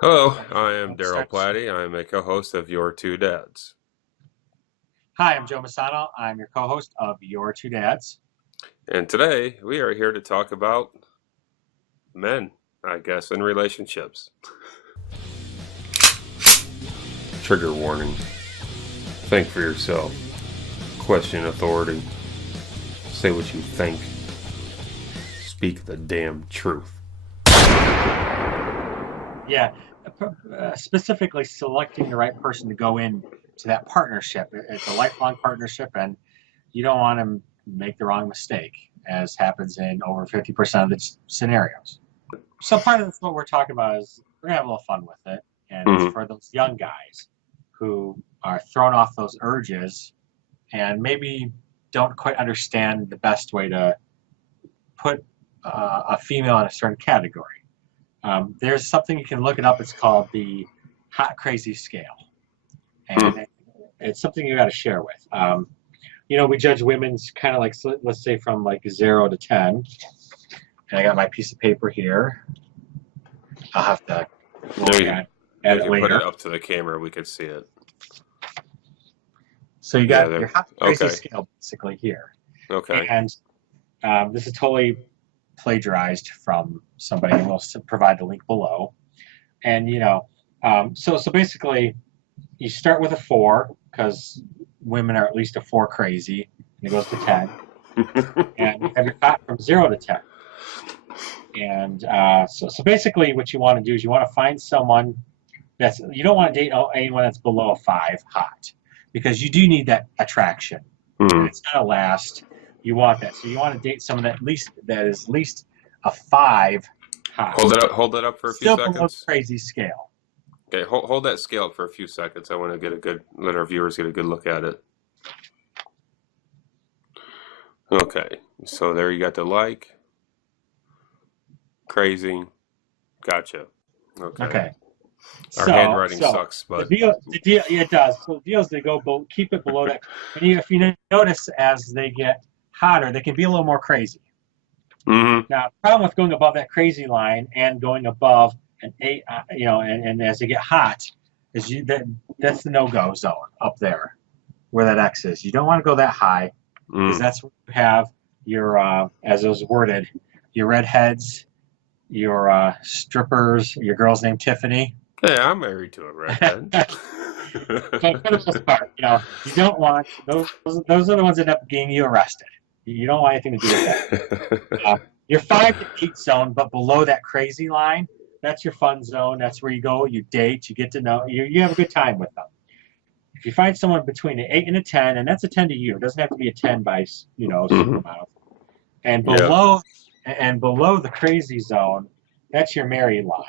Hello, I am Let's Daryl start. Platty. I am a co-host of Your Two Dads. Hi, I'm Joe Masano. I'm your co-host of Your Two Dads. And today we are here to talk about men, I guess, and relationships. Trigger warning. Think for yourself. Question authority. Say what you think. Speak the damn truth. Yeah, specifically selecting the right person to go in to that partnership. It's a lifelong partnership, and you don't want to make the wrong mistake, as happens in over 50% of the scenarios. So part of this, what we're talking about is we're gonna have a little fun with it, and it's Mm-hmm. for those young guys who are thrown off those urges and maybe don't quite understand the best way to put a female in a certain category. There's something you can look it up. It's called the hot crazy scale, and it's something you got to share with. We judge women's kind of like, so let's say, from like 0 to 10. And I got my piece of paper here. I'll have to look Maybe at if it you put it later. up to the camera, we could see it. So you Yeah, got your there. hot crazy Okay. scale basically here, Okay. and this is totally plagiarized from somebody, and we'll provide the link below. And so basically, you start with a 4 because women are at least a 4 crazy, and it goes to 10, and you have your hot from 0 to 10. And so basically, what you want to do is you want to find someone you don't want to date anyone that's below a 5 hot, because you do need that attraction, and Hmm. it's not a last. You want that, so you want to date someone that is at least a 5 hot, Hold it up. Hold it up for a few still below the seconds. crazy scale. Okay, hold that scale up for a few seconds. I want to let our viewers get a good look at it. Okay, so there you got the like, crazy, gotcha. Okay, Okay. our So, handwriting so sucks, the but deal, the deal, yeah, it does. So the deal is to keep it below that. And if you notice, as they get hotter, they can be a little more crazy. mm-hmm. Now, the problem with going above that crazy line and going above an 8, and as they get hot, is that's the no-go zone up there where that X is. You don't want to go that high, because Mm. that's where you have your, as it was worded, your redheads, your strippers, your girl's named Tiffany. Yeah, I'm married to a redhead. But for the most part, you don't want those. Those are the ones that end up getting you arrested. You don't want anything to do with that. Uh, your 5 to 8 zone, but below that crazy line, that's your fun zone. That's where you go, you date, you get to know, you have a good time with them. If you find someone between an 8 and a 10, and that's a 10 to you, it doesn't have to be a 10 by Hmm. super mouth. And Yeah. below the crazy zone, that's your married line.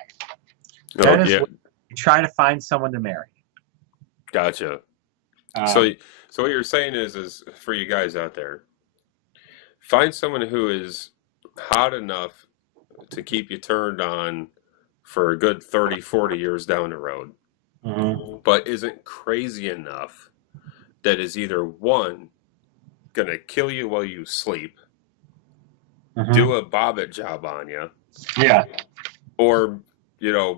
That Oh, is yeah. where you try to find someone to marry. Gotcha. Um, So, so what you're saying is for you guys out there, find someone who is hot enough to keep you turned on for a good 30, 40 years down the road, mhm. but isn't crazy enough that is either one, gonna kill you while you sleep, do Mhm. a bobbit job on you, Yeah, or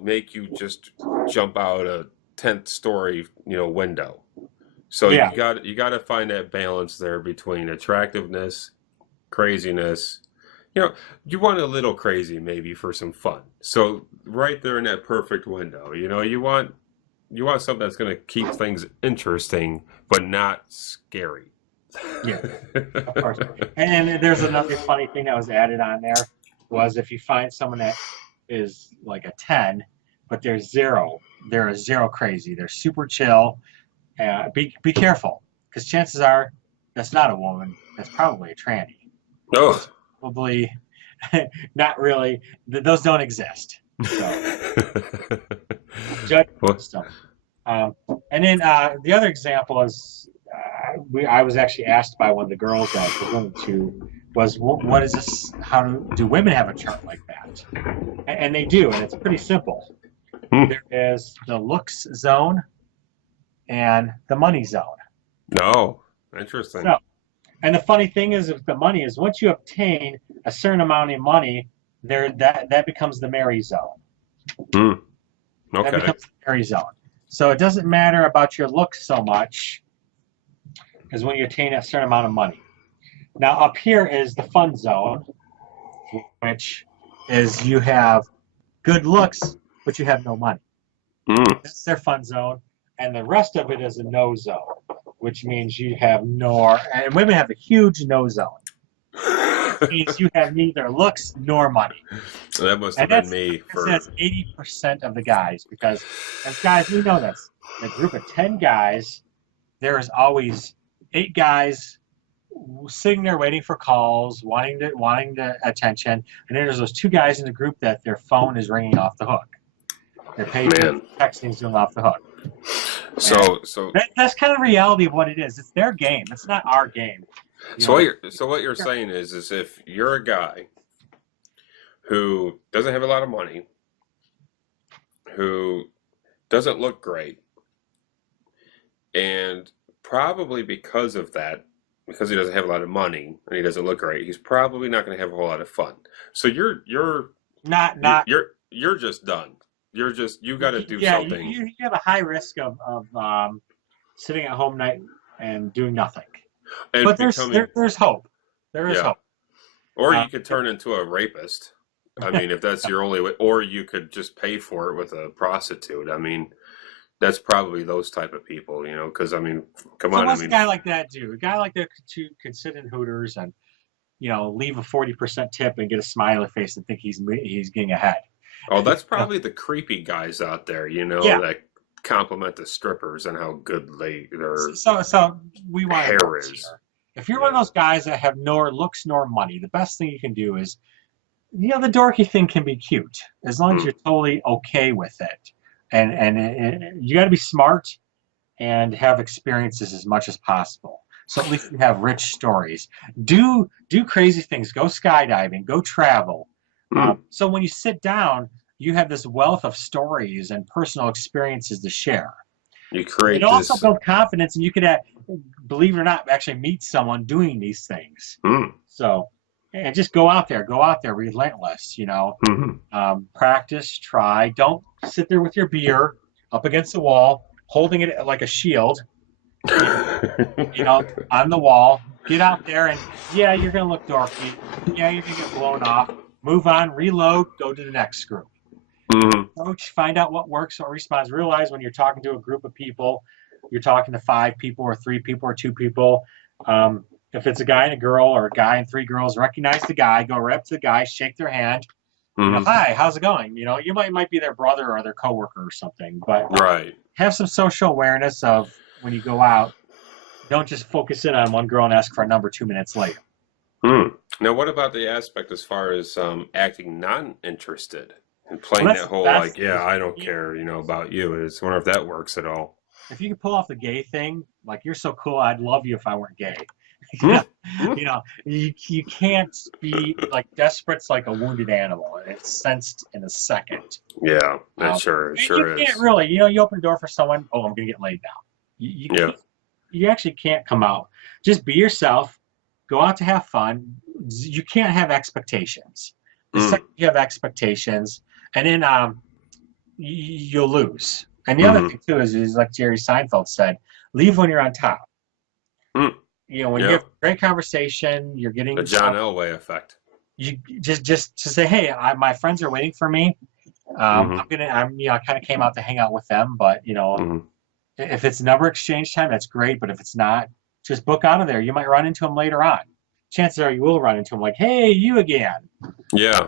make you just jump out a 10th story window. So yeah, you got to find that balance there between attractiveness, craziness. You know, you want a little crazy maybe for some fun. So right there in that perfect window, you want something that's going to keep things interesting but not scary. yeah. Of course. And there's another funny thing that was added on there, was if you find someone that is like a 10, but they're a 0 crazy. They're super chill. Be careful, because chances are that's not a woman. That's probably a tranny. Oh. It's probably not really. Those don't exist. So judge Well, them. Um, and then the other example is, I was actually asked by one of the girls that I was presented to, was what is this? How do women have a chart like that? And they do, and it's pretty simple. hmm. There is the looks zone and the money zone. No, interesting. So, and the funny thing is, with the money, is once you obtain a certain amount of money, that becomes the marry zone. Hmm. That Okay. becomes the scary zone. So it doesn't matter about your looks so much as when you attain a certain amount of money. Now up here is the fun zone, which is you have good looks, but you have no money. Mm. That's their fun zone, and the rest of it is a no zone, which means you have no. And women have a huge no zone. It means you have neither looks nor money, That must and have been me for. that's 80% of the guys. Because as guys, we know this. In a group of 10 guys, there is always 8 guys sitting there waiting for calls, wanting the attention, and then there's those 2 guys in the group that their phone is ringing off the hook. Their pager Man. texting's going off the hook. So That's kind of the reality of what it is. It's their game. It's not our game. what you're saying is if you're a guy who doesn't have a lot of money, who doesn't look great, and probably because of that, because he doesn't have a lot of money and he doesn't look great, he's probably not going to have a whole lot of fun. So you're just done. You got to do something. You have a high risk of sitting at home night and doing nothing. And But becoming, there's hope. There is yeah. hope. Or you could turn into a rapist. I mean, if that's your only way, or you could just pay for it with a prostitute. I mean, that's probably those type of people, because I mean, come So on, I what's mean, a guy like that do? A guy like that could sit in Hooters and leave a 40% tip and get a smiley face and think he's getting ahead. oh, that's probably the creepy guys out there, Yeah. that compliment the strippers and how good their So we want to hair is. here. If you're one of those guys that have nor looks nor money, the best thing you can do is, the dorky thing can be cute as long as you're totally okay with it, and you got to be smart and have experiences as much as possible. So at least you have rich stories. Do crazy things. Go skydiving. Go travel. So when you sit down, you have this wealth of stories and personal experiences to share. You create It also this. builds confidence, and you could, believe it or not, actually meet someone doing these things. So, and just go out there, relentless. Practice, try. Don't sit there with your beer up against the wall, holding it like a shield. On the wall. Get out there, and you're gonna look dorky. Yeah, you're gonna get blown off. Move on, reload, go to the next group. Coach, find out what works, what responds. Realize when you're talking to a group of people, you're talking to 5 people or 3 people or 2 people. If it's a guy and a girl or a guy and 3 girls, recognize the guy, go right up to the guy, shake their hand. Hi, how's it going? You might be their brother or their coworker or something, but Right. have some social awareness of when you go out. Don't just focus in on one girl and ask for a number 2 minutes later. Now, what about the aspect as far as acting non-interested and playing that whole I don't care, about you? I just wonder if that works at all. If you could pull off the gay thing, like you're so cool, I'd love you if I weren't gay. You can't be like desperate's like a wounded animal, and it's sensed in a second. Yeah, that sure is. You can't really, you open the door for someone. Oh, I'm gonna get laid now. You actually can't come out. Just be yourself. Go out to have fun. You can't have expectations. The second you have expectations, and then you'll lose. And the other thing too is like Jerry Seinfeld said, leave when you're on top. When you have a great conversation, you're getting the John Elway effect. You just to say, hey, my friends are waiting for me. I kind of came out to hang out with them, but if it's number exchange time, that's great. But if it's not, just book out of there. You might run into them later on. Chances are you will run into them like, hey, you again. Yeah.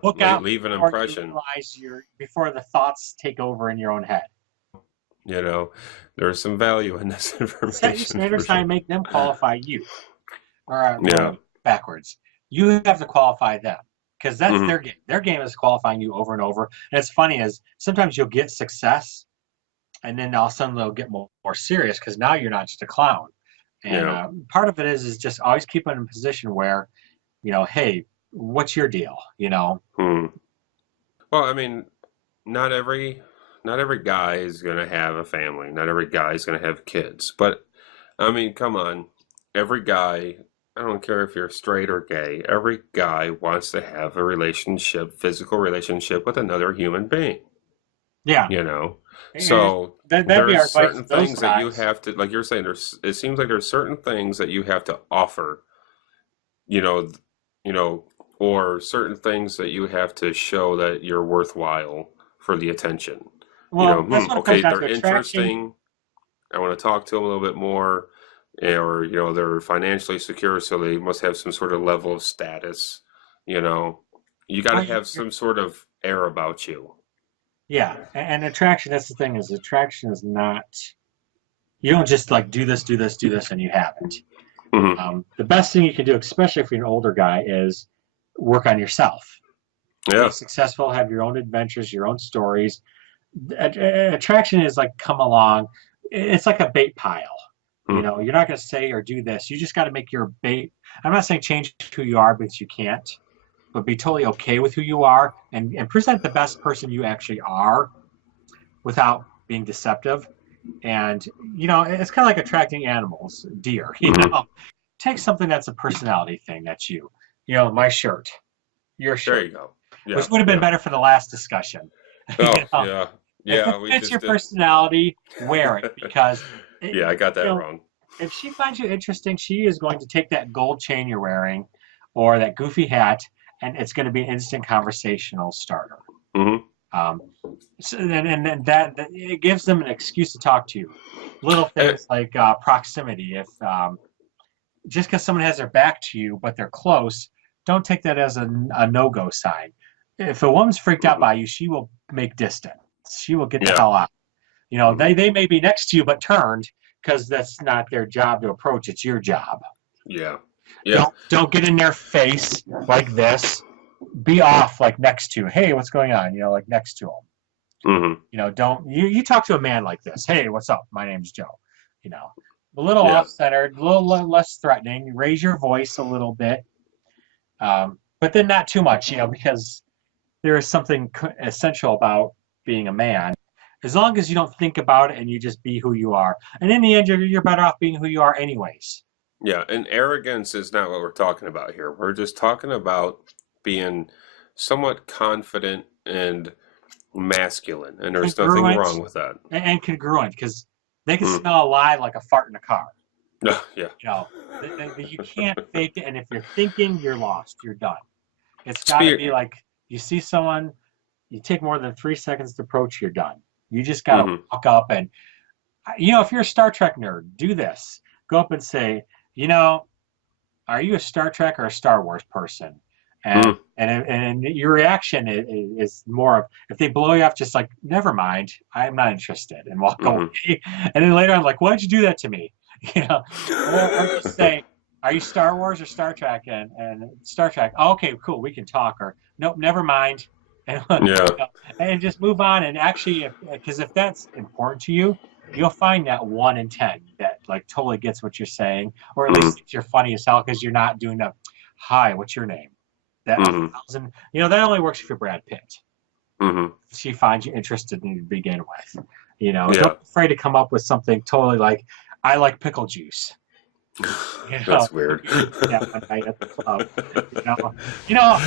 Book out. Leave an impression. Before the thoughts take over in your own head. There's some value in this information. Set your standards high and make them qualify you. Or backwards. You have to qualify them. Because that's their game. Their game is qualifying you over and over. And it's funny is sometimes you'll get success, and then all of a sudden they'll get more serious because now you're not just a clown. And part of it is just always keep them in a position where, hey, what's your deal? Well, I mean, not every guy is going to have a family. Not every guy is going to have kids. But, I mean, come on. Every guy, I don't care if you're straight or gay, every guy wants to have a relationship, physical relationship with another human being. Yeah. you know. And So that'd be there's our advice to certain those things that you guys. have to, like you're saying, it seems like there's certain things that you have to offer, you know, you know, or certain things that you have to show that you're worthwhile for the attention. Well, that's what it comes Okay, down they're to, attraction. interesting. I want to talk to them a little bit more, or they're financially secure, so they must have some sort of level of status. You know, you got to Well, have some sort of air about you. yeah, and attraction. That's the thing, is attraction is not. You don't just like do this, do this, do this, and you have it. Hmm. The best thing you can do, especially if you're an older guy, is work on yourself. Be Yeah. successful, have your own adventures, your own stories. Attraction is like come along. It's like a bait pile. Hmm. You're not going to say or do this. You just got to make your bait. I'm not saying change who you are because you can't, but be totally okay with who you are and present the best person you actually are without being deceptive. And it's kind of like attracting animals, deer. Hmm. Take something that's a personality thing. That's you. My shirt, your There shirt, you go. which Yeah. would have been Yeah. better for the last discussion. Oh, yeah. If Yeah. it We fits your just did. personality, wear it because it, Yeah, I got you that know wrong. if she finds you interesting, she is going to take that gold chain you're wearing or that goofy hat, and it's going to be an instant conversational starter. Hmm. Um, and that it gives them an excuse to talk to you. Little things like proximity. If just because someone has their back to you but they're close, don't take that as a no-go sign. If a woman's freaked out by you, she will make distance. She will get the Yeah. hell out. Hmm. They may be next to you but turned because that's not their job to approach. It's your job. Yeah. Yeah. Don't get in their face like this. Be off like next to. Hey, what's going on? Like next to them. Hmm. Don't you talk to a man like this? Hey, what's up? My name's Joe. You know, a little Yeah. off centered, a little less threatening. Raise your voice a little bit, but then not too much. Because there is something essential about being a man. As long as you don't think about it and you just be who you are, and in the end, you're better off being who you are anyways. Yeah. And arrogance is not what we're talking about here. We're just talking about being somewhat confident and masculine, and there's nothing Congruent wrong with that. and congruent because they can Mm. smell a lie like a fart in a car. No, yeah. You know, you can't fake it. And if you're thinking, you're lost. You're done. It's got to Spear. be like you see someone, you take more than 3 seconds to approach, you're done. You just got to Hmm. walk up and, if you're a Star Trek nerd, do this. Go up and say, you know, are you a Star Trek or a Star Wars person? And Mm. and your reaction is more of if they blow you off, just like never mind, I'm not interested, and walk Hmm. away. And then later on, like, why'd you do that to me? You know, or just say, are you Star Wars or Star Trek? And Star Trek, oh, okay, cool, we can talk. Or nope, never mind, and Yeah. and just move on. And actually, because if that's important to you, you'll find that 1 in 10 that like totally gets what you're saying, or at least Hmm. thinks you're funny as hell because you're not doing the hi, what's your name? That a Hmm. thousand, that only works if you're Brad Pitt. Hmm. She finds you interested to begin with. Yeah. Don't be afraid to come up with something totally like, I like pickle juice. That's weird. We did that one night at the club. You know, you know,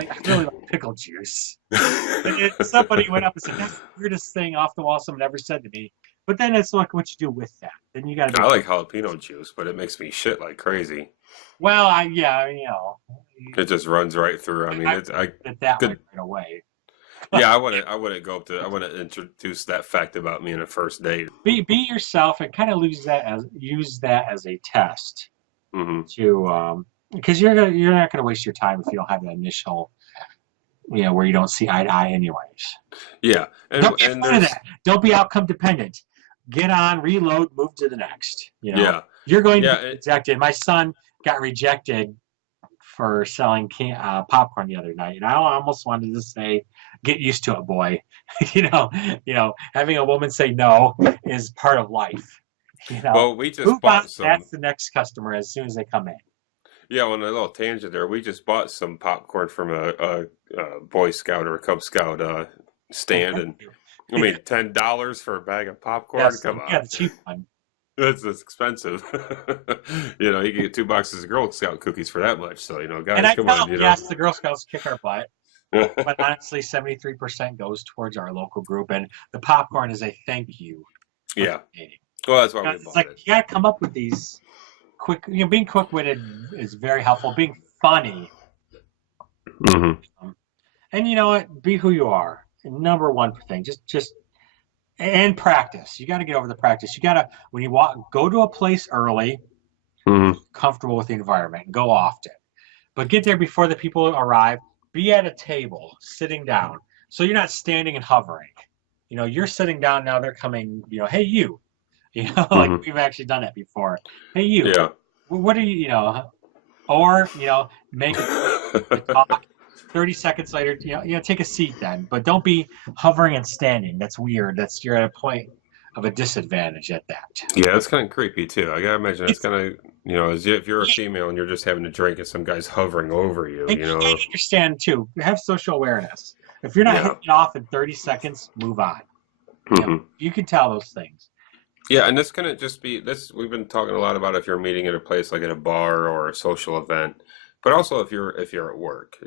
I really like pickle juice. And somebody went up and said, "That's the weirdest thing off the wall someone ever said to me." But then it's like what you do with that. Then you got to I be like jalapeno juice, but it makes me shit like crazy. well. Yeah, It just runs right through. I mean, I it's I did it that way could. right away. Yeah, I wouldn't go up to. I wouldn't introduce that fact about me in a first date. Be yourself and kind of use that as a test Hmm. to because you're not gonna waste your time if you don't have an initial where you don't see eye to eye anyways. Yeah, Don't be and afraid of there's that. Don't be outcome dependent. Get on, reload, move to the next. yeah, You're going to yeah, be rejected. My son got rejected for selling popcorn the other night, and I almost wanted to say, "Get used to it, boy." Having a woman say no is part of life. well, we Move just on. bought some. That's the next customer as soon as they come in. Yeah, on a little tangent there, we just bought some popcorn from a Boy Scout or a Cub Scout Well, stand, thank and you. I mean $10 for a bag of popcorn. Yes, Come yeah, on, the cheap one. that's expensive. You can get 2 boxes of Girl Scout cookies for that much. So And guys, I come tell on, them, yes, the Girl Scouts kick our butt. But honestly, 73% goes towards our local group, and the popcorn is a thank you for Yeah. donating. Well, that's why we It's bought like it. you got to come up with these quick. Being quick-witted is very helpful. Being funny, Hmm. and you know what, be who you are. Number one thing, just and practice. You got to get over the practice. You got to when you walk, go to a place early, Hmm. comfortable with the environment, and go often. But get there before the people arrive. Be at a table, sitting down, so you're not standing and hovering. You're sitting down now. They're coming. Hey you. Like Hmm. we've actually done that before. Hey you. Yeah. What are you? Or make a point to talk. 30 seconds later, take a seat then, but don't be hovering and standing. That's weird. You're at a point of a disadvantage at that. Yeah, that's kind of creepy too. I gotta imagine it's It's kind of, as if you're a yeah, female and you're just having a drink and some guy's hovering over you, and you you gotta know? understand too. Have social awareness. If you're not Yeah. hitting it off in 30 seconds, move on. Hmm. You can tell those things. Yeah, and this gonna just be this. We've been talking a lot about if you're meeting at a place like at a bar or a social event, but also if you're at work.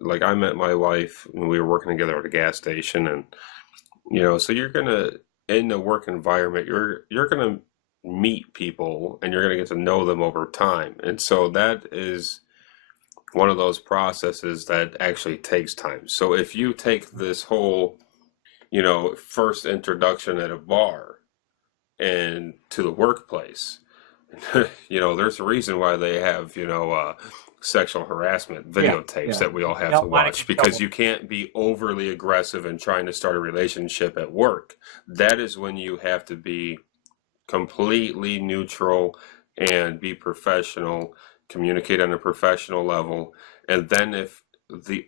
Like I met my wife when we were working together at a gas station, and so you're gonna in the work environment, you're gonna meet people and you're gonna get to know them over time, and so that is one of those processes that actually takes time. So if you take this whole, first introduction at a bar and to the workplace, there's a reason why they have, sexual harassment Yeah, videotapes yeah. that we all You have to don't want to get watch in because trouble. you can't be overly aggressive in trying to start a relationship at work. That is when you have to be completely neutral and be professional, communicate on a professional level. And then if the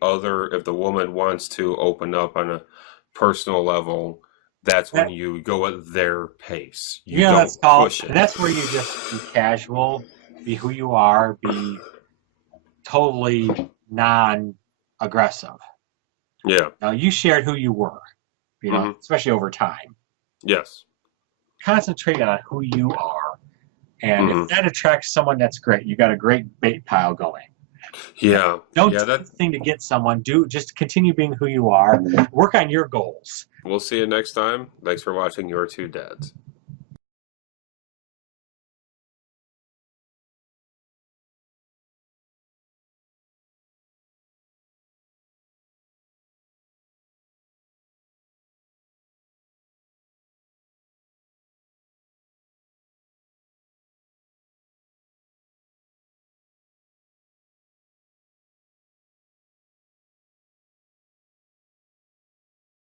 woman wants to open up on a personal level, that's when That you go at their pace. You don't that's called. push it. That's where you just be casual, be who you are, be totally non-aggressive. Yeah. Now you shared who you were, Hmm. especially over time. Yes. Concentrate on who you are. And if Hmm. that attracts someone, that's great. You got a great bait pile going. Yeah. Don't Yeah, do that anything to get someone. Do just continue being who you are. Work on your goals. we'll see you next time. Thanks for watching Your Two Dads.